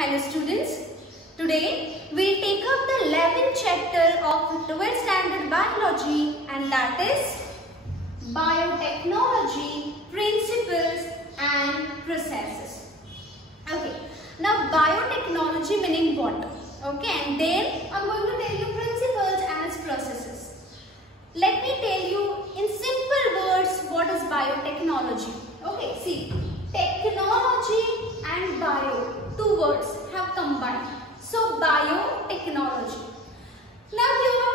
Hello students, today we will take up the 11th chapter of 12th standard biology, and that is biotechnology, principles and processes. Okay, now biotechnology meaning what? Okay, and then I am going to tell you principles and its processes. Let me tell you in simple words what is biotechnology. Okay, see, technology and bio, two words have combined. So biotechnology. Now here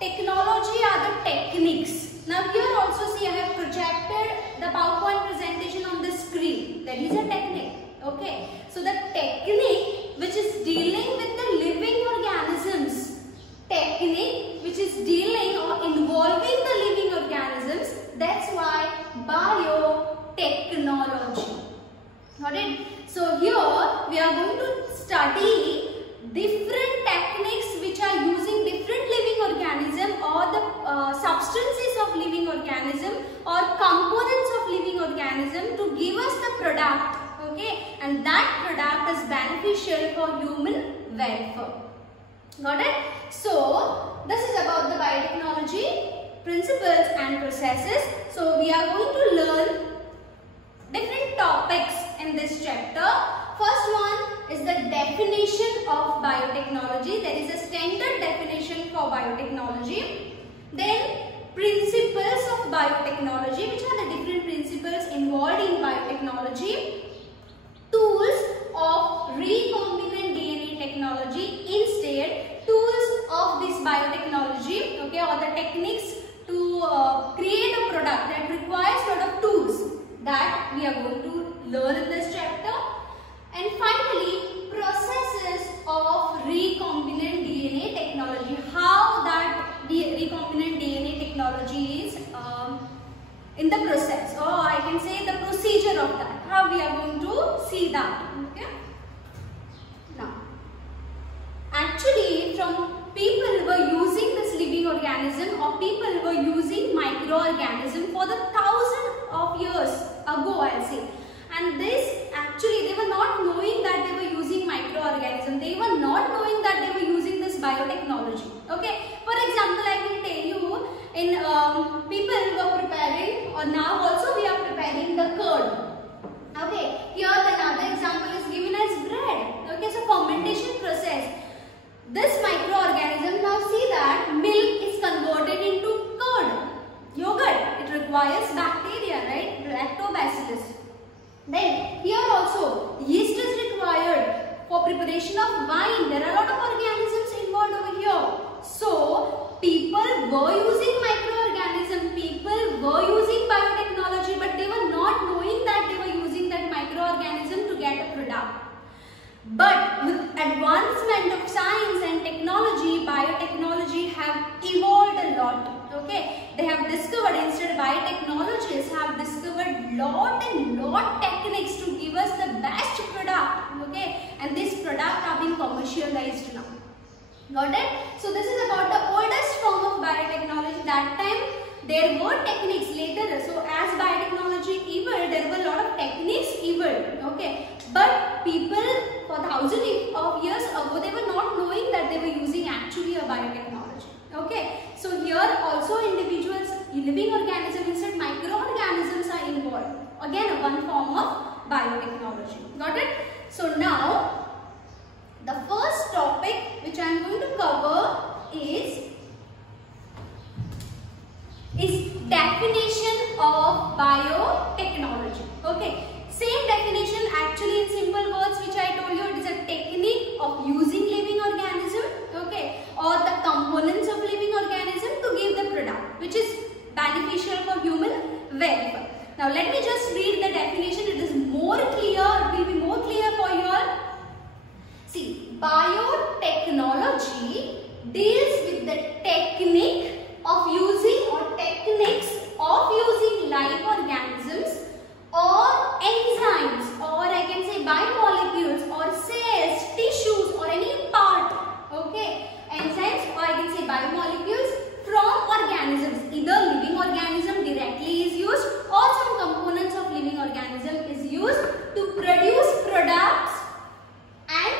technology are the techniques. Now here also see I have projected the PowerPoint presentation on the screen. That is a technique. Okay. So the technique which is dealing with the living organisms. Technique which is dealing or involving the living organisms. That's why biotechnology. Got it? So here we are going to study different techniques which are using different living organism or the substances of living organism or components of living organism to give us the product. Okay, and that product is beneficial for human welfare. Got it? So this is about the biotechnology, principles and processes. So we are going to learn different topics in this chapter. First one is the definition of biotechnology. There is a standard definition for biotechnology. Then principles of biotechnology, which are the different principles involved in biotechnology. Tools of recombinant DNA technology, instead tools of this biotechnology, okay, or the techniques to create a product that requires a lot of tools that we are going to learn in this chapter. And finally, processes of recombinant DNA technology, how that the recombinant DNA technology is in the process, or I can say the procedure of that, how we are going to see that. Okay. Now, actually from people who were using this living organism or people who were using microorganism for the thousands of years ago, I'll say. And this actually they were not knowing that they were using microorganism. They were not knowing that they were using this biotechnology. Okay. For example, I will tell you in people were preparing, or now also we are preparing the curd. Okay. Here another example is given as bread. Okay. So fermentation process. This microorganism, now see that milk is converted into curd. Yogurt. It requires bacteria, right? Lactobacillus. Then here also yeast is required for preparation of wine. There are a lot of organisms involved over here. So people were using microorganism, people were using biotechnology, but they were not knowing that they were using that microorganism to get a product. But with advancement of science and technology, biotechnology have evolved a lot. Okay, they have discovered, instead biotechnologists have discovered lot and lot techniques to give us the best product. Okay, and this product are being commercialized now. Got it? So this is about the oldest form of biotechnology. That time there were techniques later. So as biotechnology evolved, there were a lot of techniques evolved. Okay, but people for thousands of years ago, they were not knowing that they were using actually a biotechnology. Okay, so here also individuals, living organisms, instead microorganisms are involved. Again, one form of biotechnology. Got it? So now, the first topic which I am going to cover is definition of biotechnology. Okay, same definition actually in simple words which I told you. It is a technique of using living organism, okay, or the components of living organism to give the product which is beneficial for human welfare. Now let me just read the definition. It is more clear, it will be more clear for you all. See, biotechnology deals with the technique of using or techniques of using live organisms or enzymes, or I can say biomolecules or cells, tissues or any part, okay, enzymes or I can say biomolecules from organisms. Either living organism directly is used or some components of living organism is used to produce products and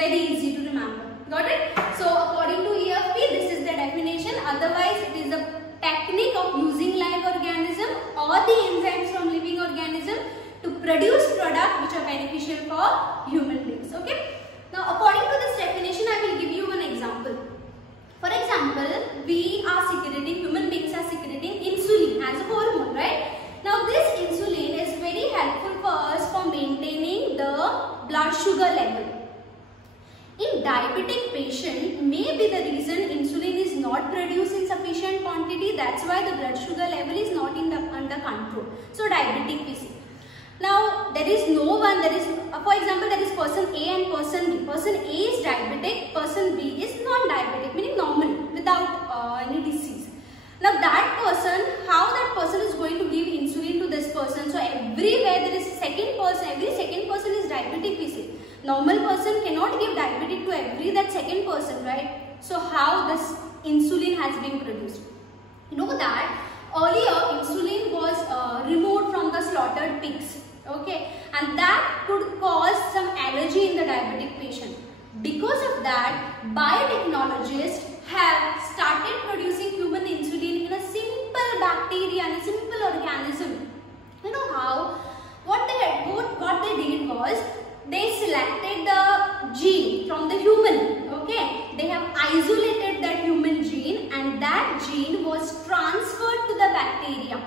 very easy to remember. Got it? So according to EFP, this is the definition. Otherwise, it is the technique of using live organism or the enzymes from living organism to produce products which are beneficial for human beings. Okay? Now, according to this definition, I will give you an example. For example, we are secreting, human beings are secreting insulin as a hormone, right? Now, this insulin is very helpful for us for maintaining the blood sugar level. In diabetic patient, may be the reason insulin is not produced in sufficient quantity. That's why the blood sugar level is not under control. So, diabetic patient. Now, there is no one, for example, there is person A and person B. Person A is diabetic, person B is non-diabetic, meaning normal, without any disease. Now, that person, how that person is going to give insulin to this person? So, everywhere there is second person, every second person is diabetic, we say. Normal person cannot give diabetic to that second person, right? So, how this insulin has been produced? You know that earlier insulin was removed from the slaughtered pigs, okay, and that could cause some allergy in the diabetic patient. Because of that, biotechnologists have started producing human insulin in a simple bacteria, in a simple organism. You know how? What they did was, they selected the gene from the human, okay. They have isolated that human gene and that gene was transferred to the bacteria,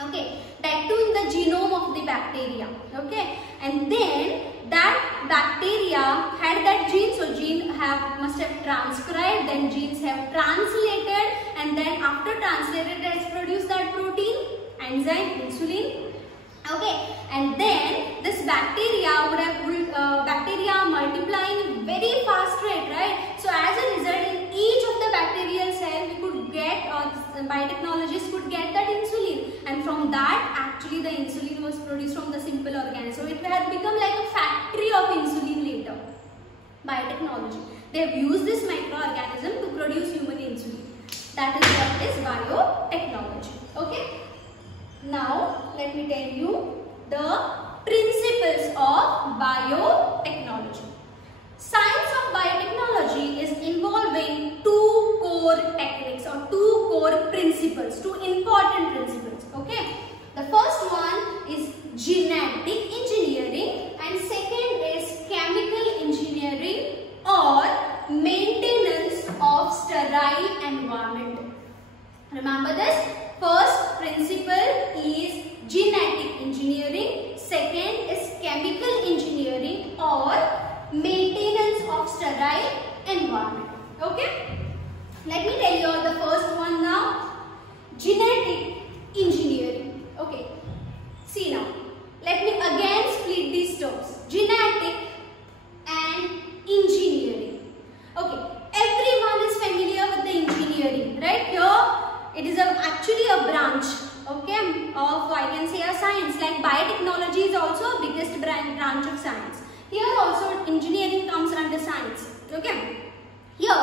okay. That too in the genome of the bacteria, okay. And then that bacteria had that gene, so gene must have transcribed, then genes have translated, and then after translated it has produced that protein, enzyme, insulin. Okay, and then this bacteria would have bacteria multiplying very fast rate, right? So as a result, in each of the bacterial cell, we could get, biotechnologists could get that insulin, and from that actually the insulin was produced from the simple organism. So it had become like a factory of insulin later. Biotechnology. They have used this microorganism to produce human insulin. That is what is biotechnology. Okay. Now, let me tell you the principles of biotechnology. Science of biotechnology is involving two core techniques or two core principles, two important principles. Okay. The first one is genetic engineering and second is chemical engineering or maintenance of sterile environment. Remember this? First principle is genetic engineering, second is chemical engineering or maintenance of sterile environment. Okay? Let me tell you the first one now. Genetic engineering. Okay. See now. Let me again split these terms. Genetic and engineering. Okay. Everyone is familiar with the engineering, right? Here it is actually a branch, okay, of, I can say, a science. Like biotechnology is also a biggest branch of science. Here also engineering comes under science, okay. Here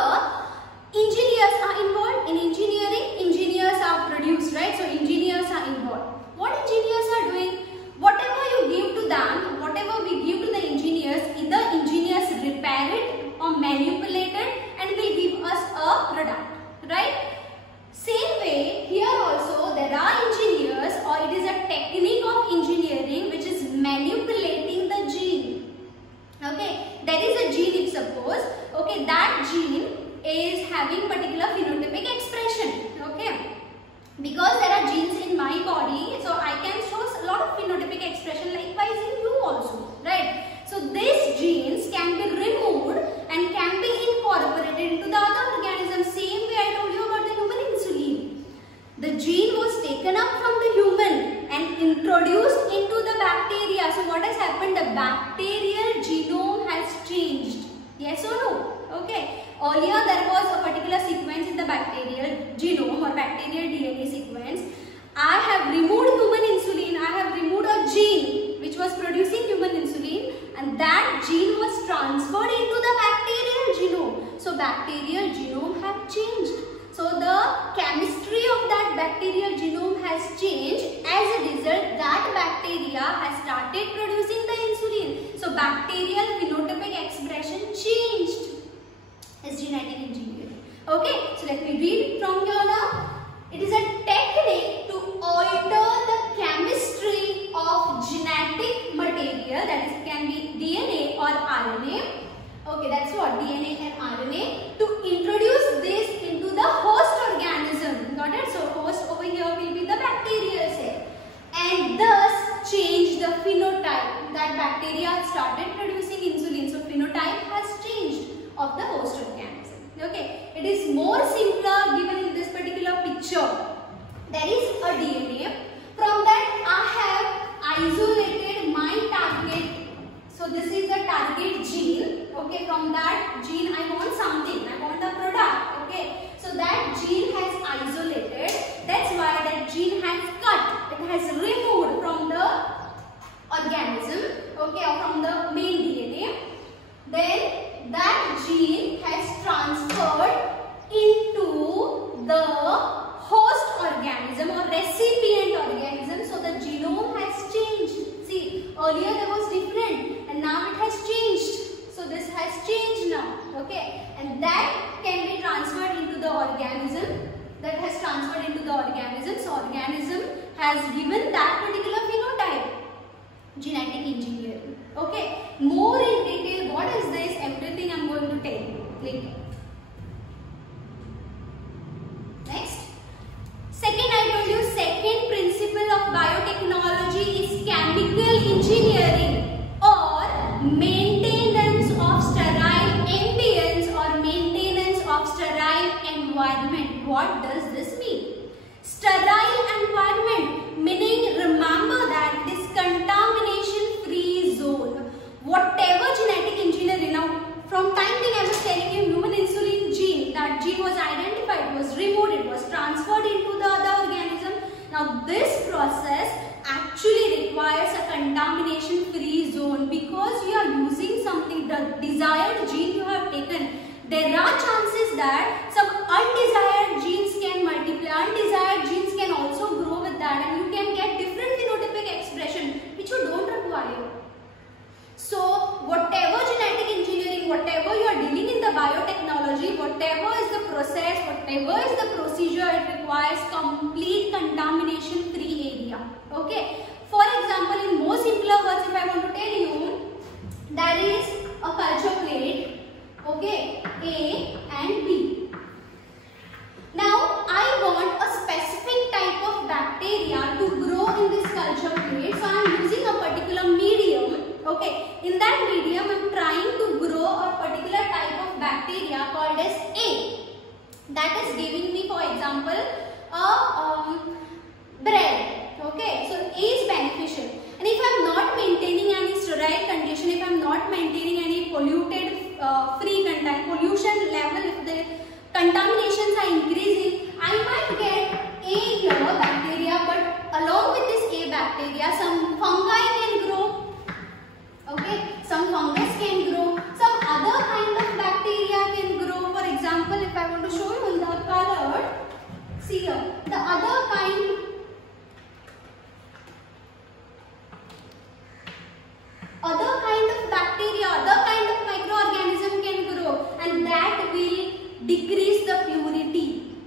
engineers are involved. In engineering, engineers are produced, right? So engineers are involved. What engineers are doing? Whatever you give to them, whatever we give to the engineers, either engineers repair it or manipulate it and will give us a product, right? Same way, here also there are engineers, or it is a technique of engineering which is manipulating the gene. Okay, there is a gene, if suppose, okay, that gene is having particular phenotypic expression. Okay, because there are genes in my body, so I can show a lot of phenotypic expression likewise in you also, right? So these genes can be removed and can be incorporated into the other organism. Same way I told you about the human insulin. The gene was taken up from the human and introduced into the bacteria. So what has happened? The bacterial genome has changed. Yes or no? Okay. Earlier there was a particular sequence in the bacterial genome or bacterial DNA sequence. I have removed human insulin. I have removed a gene which was producing human insulin, and that gene was transferred into the bacterial genome. So bacterial genome have changed. So the chemistry of that bacterial genome has changed. As a result, that bacteria has started producing the insulin. So bacterial phenotypic expression Okay, so let me read from here now. It is a technique to alter the chemistry of genetic material, that is, it can be DNA or RNA. Okay, that's what, DNA and RNA, to introduce this into the host organism. Got it? So host over here will be the bacterial cell, and thus change the phenotype. That bacteria started producing insulin, so phenotype has changed of the host organism. Okay, it is more simpler given in this particular picture. There is a DNA. From that I have isolated my target. So this is the target gene. Okay, from that gene I want something. I want a product. Okay, so that gene has isolated. That's why that gene has cut. It has removed from the organism. Okay, or from the main DNA. Then that gene has transferred into the host organism or recipient organism. So the genome has changed. See, earlier there was different and now it has changed. So this has changed now. Okay, and that can be transferred into the organism. That has transferred into the organism. So organism has given that particular phenotype. Genetic engineering. Okay, more in detail what is this, everything I am going to tell you later. Next, second, I told you second principle of biotechnology is chemical engineering or maintenance of sterile ambience or maintenance of sterile environment. What does this mean? Sterile environment, meaning remember that this contamination free zone. Whatever genetic engineering, now from time being I was telling you human insulin gene, that gene was identified, was removed, it was transferred into the other organism. Now this process actually requires a contamination free zone because you are using something, the desired gene you have taken. There are chances that some undesired genes can multiply, undesired genes can also grow with that, and you can get different phenotypic expression which you don't require. So whatever genetic engineering, whatever you are dealing in the biotechnology, whatever is the process, whatever is the procedure, it requires complete contamination free area. Okay. For example, in more simpler words, if I want to tell you, there is a culture plate, okay, A and B. Now I want a specific type of bacteria to grow in this culture plate, so I am using a particular medium. Okay, in that medium I am trying to grow a particular type of bacteria called as A. That is giving me, for example, a bread. Okay, so A is beneficial. And if I am not maintaining any sterile condition, if I am not maintaining any polluted free content, pollution level, if the contaminations are increasing, I might get A here, bacteria, but along with this A bacteria, some fungi can grow. Okay, some fungus can grow, some other kind of bacteria can grow. For example, if I want to show you in the color, see here, the other kind of bacteria, other kind of microorganism can grow, and that will decrease the purity.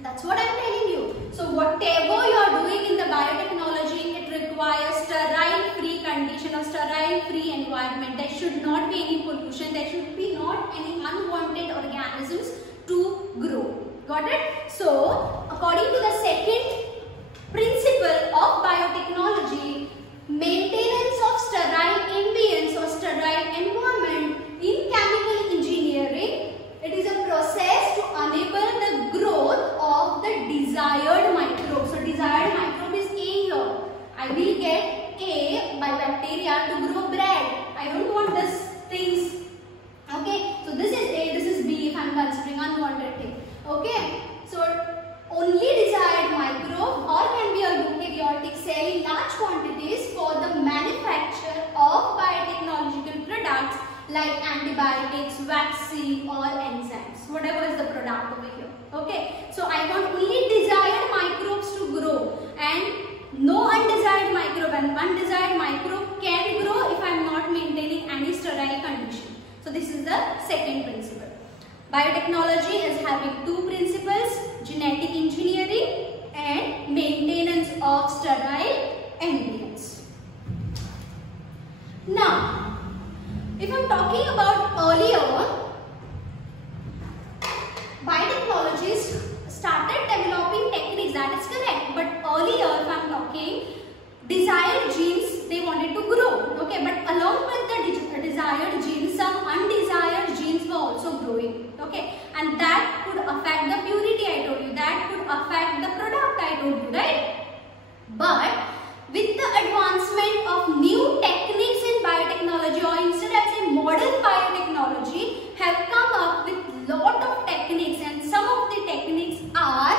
That's what I am telling you. So whatever you are doing in the biotechnology, it requires sterile free condition or sterile free environment. There should not be any pollution, there should be not any unwanted organisms to grow. Got it? So according to the second principle of biotechnology, maintenance of sterile ambience or sterile environment in chemical engineering, it is a process to enable the growth of the desired microbe. So desired microbe is A here. I will get A by bacteria to grow bread. I don't want this things. Okay, so this is A, this is B if I am considering unwanted thing. Okay, so only desired microbe or can be a eukaryotic cell in large quantities for the manufacture of biotechnological products like antibiotics, vaccine or enzymes, whatever is the product over here. Okay, so I want only desired microbes to grow and no undesired microbe, and undesired microbe can grow if I am not maintaining any sterile condition. So this is the second principle. Biotechnology is having Now, if I'm talking about earlier, biotechnologists started developing techniques, that is correct. But earlier, if I'm talking, desired genes, they wanted to grow. Okay, but along with the desired genes, some undesired genes were also growing. Okay, and that could affect the purity, I told you. That could affect the product, I told you, right? But with the advancement of new techniques in biotechnology, or instead I say modern biotechnology, have come up with lot of techniques, and some of the techniques are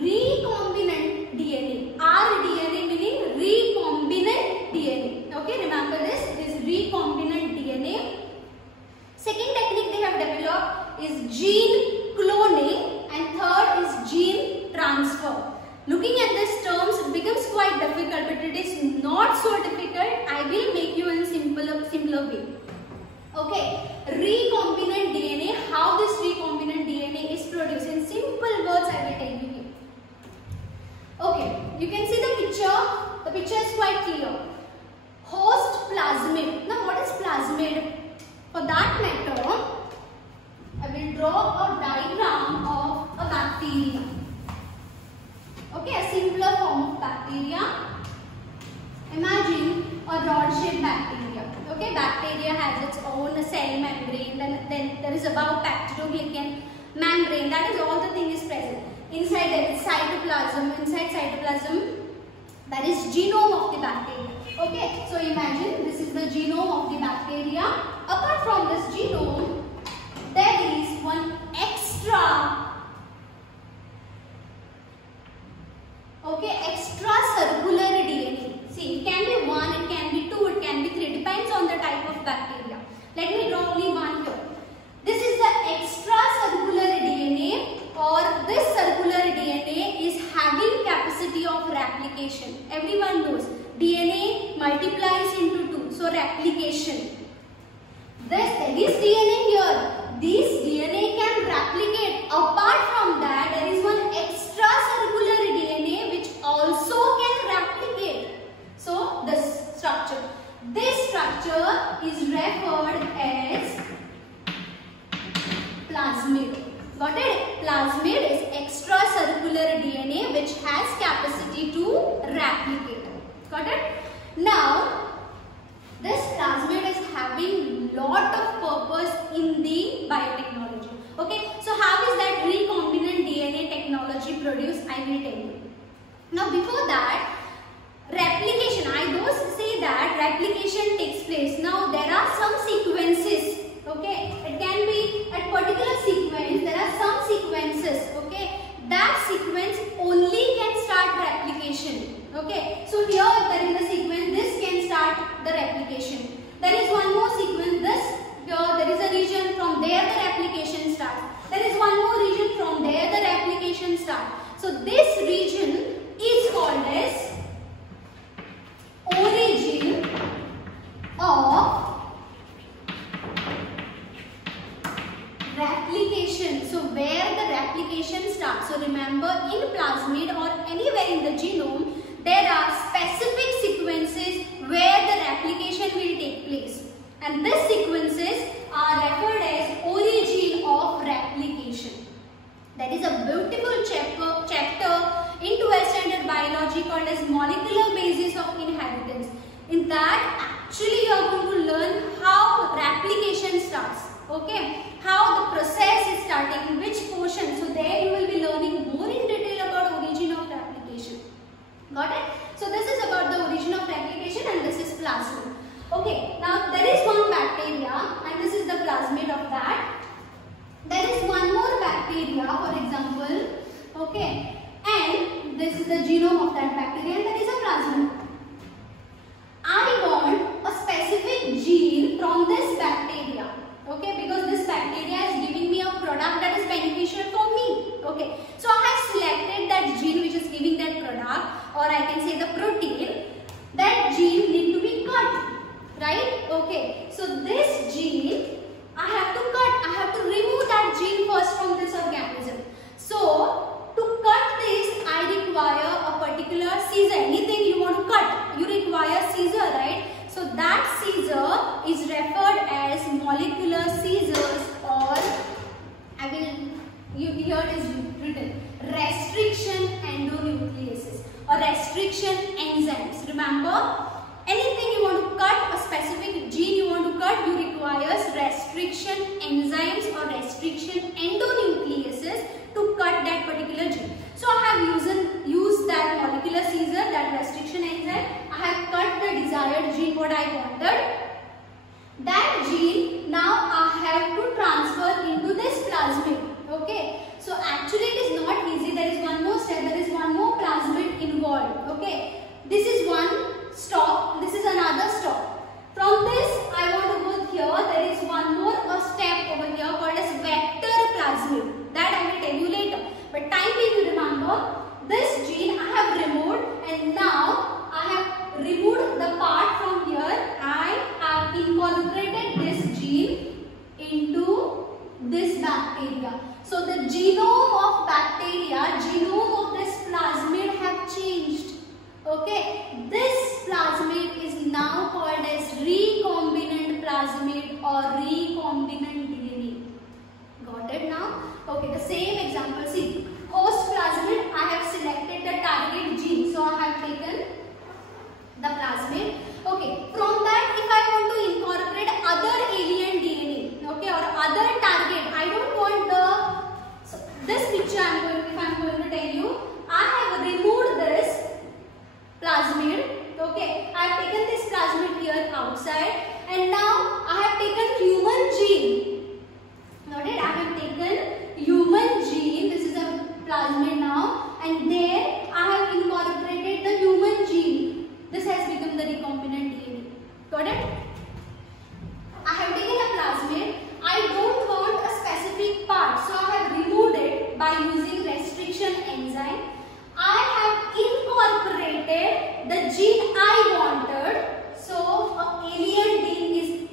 recombinant DNA. rDNA meaning recombinant DNA. Okay, remember this is recombinant DNA. Second technique they have developed is gene cloning, and third is gene transfer. Looking at these terms, it becomes quite difficult, but it is not so difficult. I will make you in simpler way. Okay, recombinant DNA, how this recombinant DNA is produced. In simple words, I will tell you here. Okay, you can see the picture. The picture is quite clear. Host plasmid. Now, what is plasmid? For that matter, I will draw a diagram of a bacteria. Okay, a simpler form of bacteria. Imagine a rod-shaped bacteria. Okay, bacteria has its own cell membrane. Then there is about bacterioglycan membrane. That is all the thing is present. Inside there is cytoplasm. Inside cytoplasm, that is genome of the bacteria. Okay, so imagine this is the genome of the bacteria. Apart from this genome, there is one extra. Okay, extracircular DNA. See, it can be 1, it can be 2, it can be 3. Depends on the type of bacteria. Let me draw only one here. This is the extracircular DNA, or this circular DNA is having capacity of replication. Everyone knows DNA multiplies into 2. So replication. There is DNA here. This DNA can replicate. Apart from that, there is one extracircular DNA which also can replicate. So this structure. This structure is referred as plasmid. Got it? Plasmid is extracircular DNA which has capacity to replicate. Got it? Now, this plasmid is having lot of purpose in the biotechnology. Okay, so how is that recombinant DNA technology produced? I will tell you. Now, before that, replication. I don't say that replication takes place. Now, there are some sequences. Okay, it can be a particular sequence. There are some sequences. Okay, that sequence only can start replication. Okay, so here there is a sequence, this can start the replication. There is one more sequence, this, here there is a region, from there the replication starts. There is one more region, from there the replication starts. So this region is called as origin of replication. So where the replication starts. So remember, in plasmid or anywhere in the genome, there are specific sequences where the replication will take place. And these sequences are referred as origin of replication. That is a beautiful chapter in 12th standard biology called as molecular basis of inheritance. In that, actually you are going to learn how replication starts. Okay, how the process is starting, in which portion. So there you will be learning more in detail about origin of replication. Got it? So this is about the origin of replication, and this is plasmid. Okay, now there is one bacteria, and this is the plasmid of that. There is one more bacteria, for example. Okay, and this is the genome of that bacteria, and there is a plasmid. I want a specific gene from this bacteria. Okay, because this bacteria is giving me a product that is beneficial for me. Okay, so I have selected that gene which is giving that product, or I can say the protein. Remember, anything you want to cut, a specific gene you want to cut, you requires restriction enzymes or restriction endonucleases to cut that particular gene. So I have used that molecular Caesar, that restriction enzyme. I have cut the desired gene what I wanted. That gene now I have to transfer into this plasmid. Okay. So actually it is not easy. There is one more step. There is one more plasmid involved. Okay. This is one stop. This is another stop. From this I want to go here. There is one more step over here called as vector plasmid. That I will tell you later. But time being, you remember this gene I have removed, and now I have removed the part from here. I have incorporated this gene into this bacteria. So the genome of bacteria, genome of this plasmid have changed. Okay, this plasmid is now called as recombinant plasmid or recombinant DNA. Got it now? Okay, the same example. See, host plasmid, I have selected the target gene. So I have taken the plasmid. Okay, from that if I want to incorporate other alien DNA, okay, or other target, I don't want the, so this picture if I am going to tell you, I have removed this plasmid. Okay, I have taken this plasmid here outside, and now I have taken human gene. Got it? I have taken human gene. This is a plasmid now, and there I have incorporated the human gene. This has become the recombinant DNA. Got it? I have taken a plasmid. I don't want a specific part, so I have removed it by using restriction enzyme. I have incorporated the gene I wanted. So alien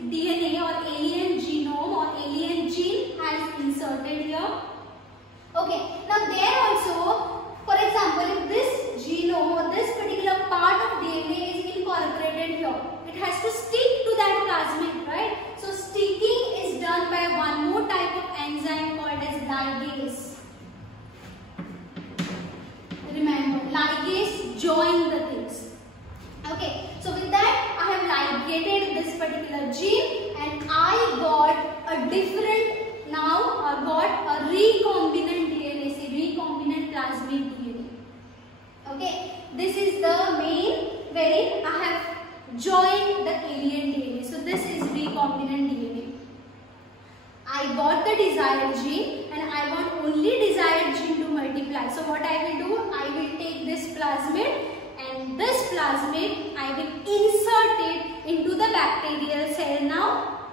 DNA or alien genome or alien gene has inserted here. Okay, now there also, for example, if this genome or this particular part of DNA is incorporated here, it has to stick to that plasmid, right? So sticking is done by one more type of enzyme called as ligase. Remember, ligase join the things. Okay, so with that I have ligated this particular gene, and I got a different, now I got a recombinant DNA, say recombinant plasmid DNA. Okay, this is the main wherein I have joined the alien DNA. So this is recombinant DNA. I got the desired gene, and I want only desired gene to multiply. So what I will do, I will take this plasmid, and this plasmid I will insert it into the bacterial cell. Now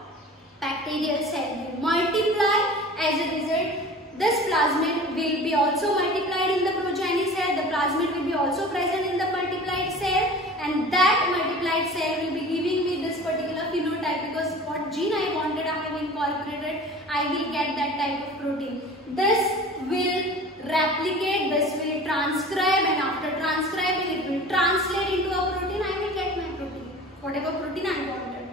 bacterial cell will multiply. As a result, this plasmid will be also multiplied in the progeny cell. The plasmid will be also present in the multiplied cell, and that multiplied cell will be giving me this particular phenotype, because what gene I wanted I have incorporated, I will get that type of protein. This will replicate, this will transcribe, and after transcribing it will translate into a protein. I will get my protein, whatever protein I wanted.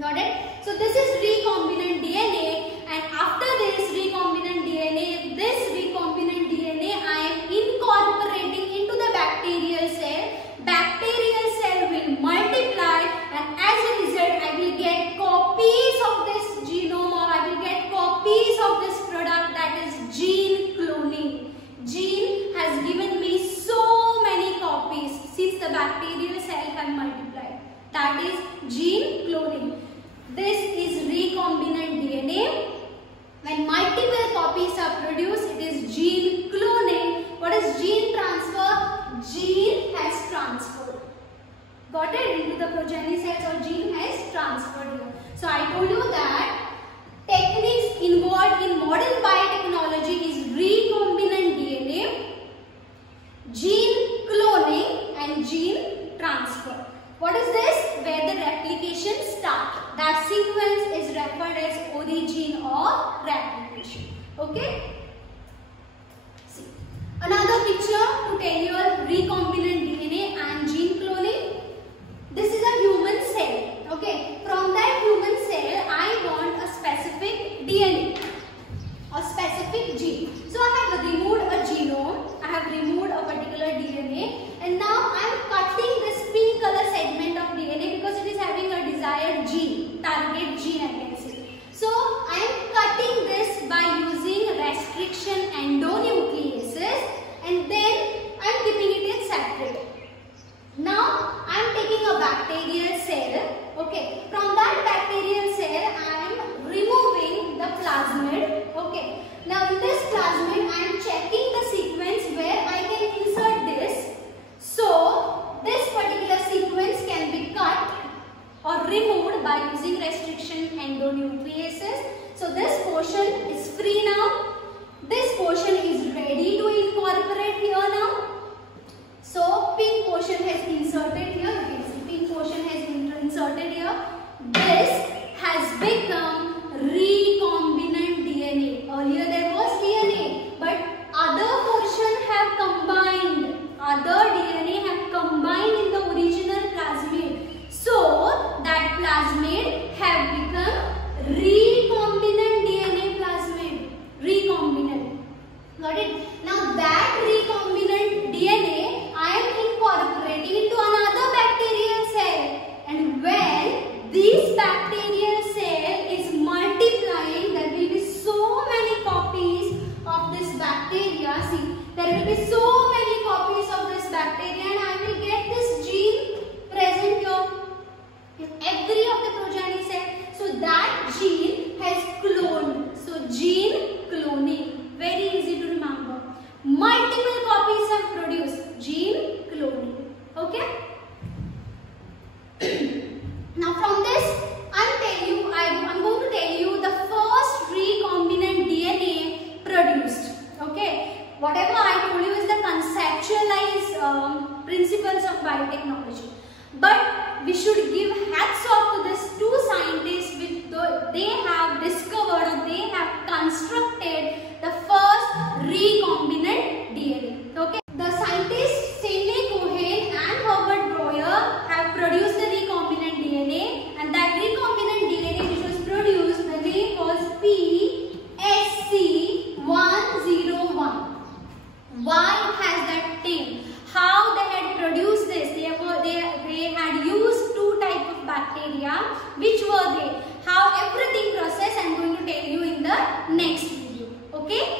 Got it? So this is recombinant DNA, and after this recombinant DNA, this recombinant DNA I am incorporating into the bacterial cell. Bacterial cell will multiply, and as a result I will get copies of this genome, or I will get copies of this product, that is gene cloning. Gene has given me so many copies since the bacterial cell have multiplied. That is gene cloning. This is recombinant DNA. When multiple copies are produced, it is gene cloning. What is gene transfer? Gene has transferred. Got it? Into the progeny cells, or gene has transferred here. So I told you that techniques involved in modern biotechnology is recombinant DNA, gene cloning, and gene transfer. What is this? Where the replication starts. That sequence is referred as origin or replication. Okay? See. Another picture to tell you recombinant DNA and gene cloning. This is a human cell. Okay? From that human cell, I want a specific DNA, a specific gene. So I have removed a genome, I have removed a particular DNA, and now I am cutting this pink restriction endonucleases. So this portion is free now. This portion is ready to incorporate here now. So pink portion has inserted here. You can see pink portion has inserted here. This has become recombinant DNA. Earlier there was DNA, but other portion have combined. Other DNA have combined in the original plasmid. So that plasmid have become recombinant DNA plasmid. Recombinant. Got it? Now that recombinant DNA I am incorporating into another bacterial cell. And when this bacterial cell is multiplying, there will be so many copies of this bacteria. See, there will be so many copies of this bacteria and I will get this gene present here in every of the progeny cell. So that gene has cloned. So gene cloning. Very easy to remember. Multiple copies have produced. Gene cloning. Okay? Now from this, I'm going to tell you the first recombinant DNA produced. Okay? Whatever I told you is the conceptualized principles of biotechnology. But we should give hats off to these two scientists which they have discovered or they have constructed the first recombinant DNA. Okay? The scientists Stanley Cohen and Herbert Breuer have produced the recombinant DNA, and that recombinant DNA which was produced, the name was PSC101. Why it has that name? How they had produced this? They had used two types of bacteria. Which were they? How everything processed, I am going to tell you in the next video. Okay?